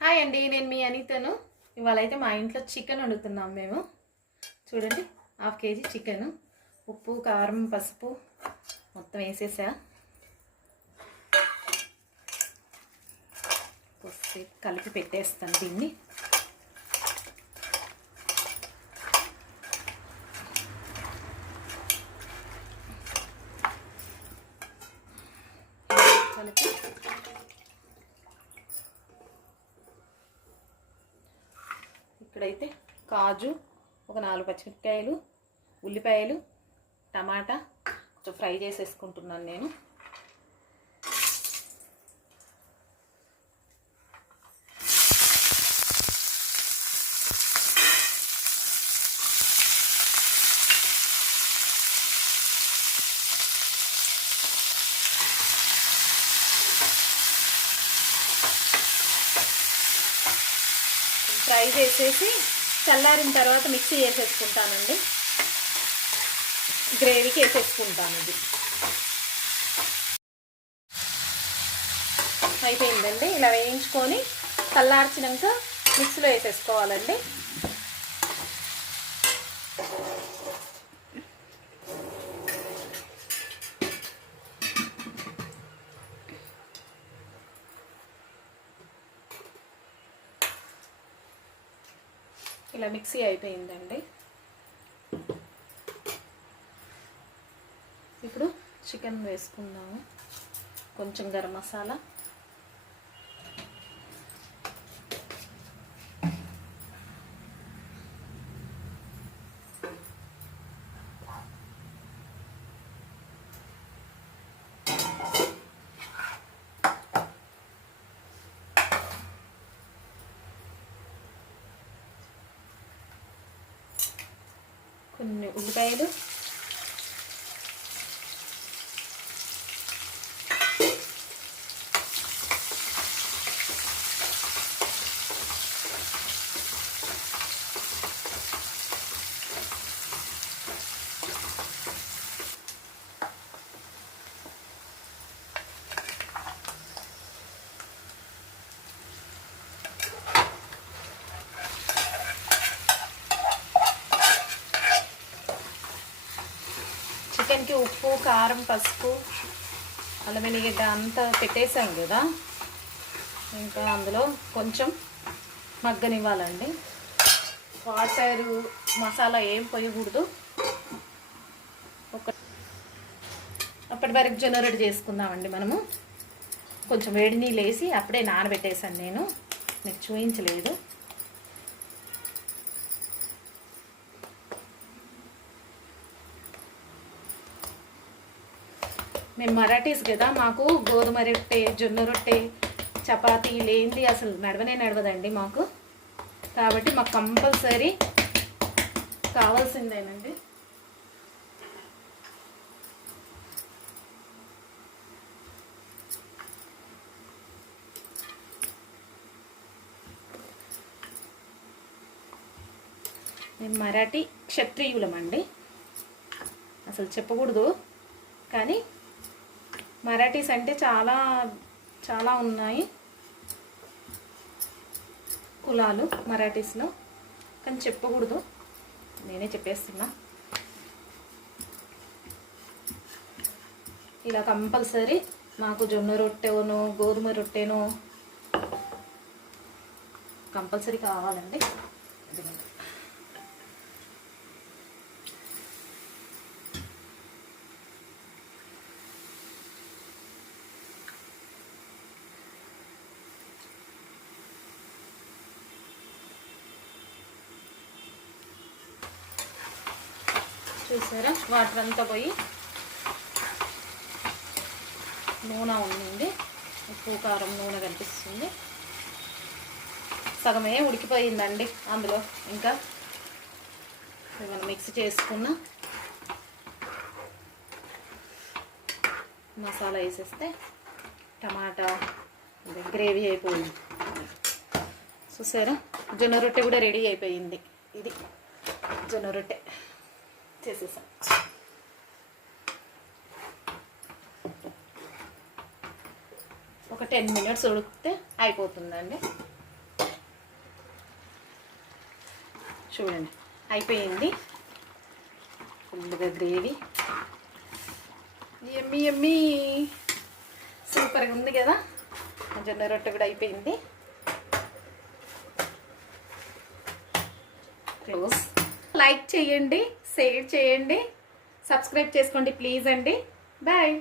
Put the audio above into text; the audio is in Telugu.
హాయ్ అండి, నేను మీ అనితను. ఇవాళ అయితే మా ఇంట్లో చికెన్ వండుతున్నాం మేము. చూడండి, 1/2 కేజీ చికెన్. ఉప్పు, కారం, పసుపు మొత్తం వేసేసా. కొద్దిసేపు కలిపి పెట్టేస్తాను దీన్ని. కలిపి ఇక్కడైతే కాజు, ఒక 4 పచ్చిమిరపకాయలు, ఉల్లిపాయలు, టమాటా కొంచెం ఫ్రై చేసేసుకుంటున్నాను నేను. ఫ్రై చేసేసి చల్లారిన తర్వాత మిక్సీ వేసేసుకుంటానండి. గ్రేవీకి వేసేసుకుంటాను. ఇది అయిపోయిందండి. ఇలా వేయించుకొని చల్లార్చినాక మిక్సీలో వేసేసుకోవాలండి. ఇలా మిక్సీ అయిపోయిందండి. ఇప్పుడు చికెన్ వేసుకుందాము. కొంచెం గరం మసాలా, కొన్ని ఉల్లిపాయలు, చికెన్కి ఉప్పు, కారం, పసుపు, అల్లం వెల్లిగడ్డ అంతా పెట్టేసాం కదా. ఇంకా అందులో కొంచెం మగ్గనివ్వాలండి. వాటరు, మసాలా ఏం పోయకూడదు. అప్పటి వరకు జొన్న రొట్టె చేసుకుందామండి మనము. కొంచెం వేడి నీళ్ళు వేసి అప్పుడే నానబెట్టేసాను నేను, మీకు చూపించలేదు. మేము మరాఠీస్ కదా, మాకు గోధుమ రొట్టె, జొన్న రొట్టె, చపాతీ లేనిది అసలు నడవదండి మాకు. కాబట్టి మాకు కంపల్సరీ కావాల్సిందేనండి. మేము మరాఠీ క్షత్రియులమండి. అసలు చెప్పకూడదు, కానీ మరాఠీస్ అంటే చాలా చాలా ఉన్నాయి కులాలు మరాఠీస్లో, కానీ చెప్పకూడదు. నేనే చెప్పేస్తున్నా. ఇలా కంపల్సరీ మాకు జొన్న రొట్టెను, గోధుమ రొట్టెను కంపల్సరీ కావాలండి. చూసారా, వాటర్ అంతా పోయి నూనె ఉంది. ఉప్పు, కారం, నూనె కనిపిస్తుంది. సగమే ఉడికిపోయిందండి. అందులో ఇంకా మనం మిక్స్ చేసుకున్న మసాలా వేసేస్తే టమాటా గ్రేవీ అయిపోయింది. చూసారా, జొన్న రొట్టె కూడా రెడీ అయిపోయింది. ఇది జొన్న రొట్టె చేసేసాం. ఒక 10 minutes ఉడికితే అయిపోతుందండి. చూడండి అయిపోయింది. ఫుల్గా గ్రేవీ ఎమ్మి ఎమ్మి సూపర్గా ఉంది కదా. జొన్న రొట్టె కూడా అయిపోయింది. క్లోజ్. లైక్ చేయండి, షేర్ చేయండి, సబ్స్క్రైబ్ చేసుకోండి ప్లీజ్ అండి. బాయ్.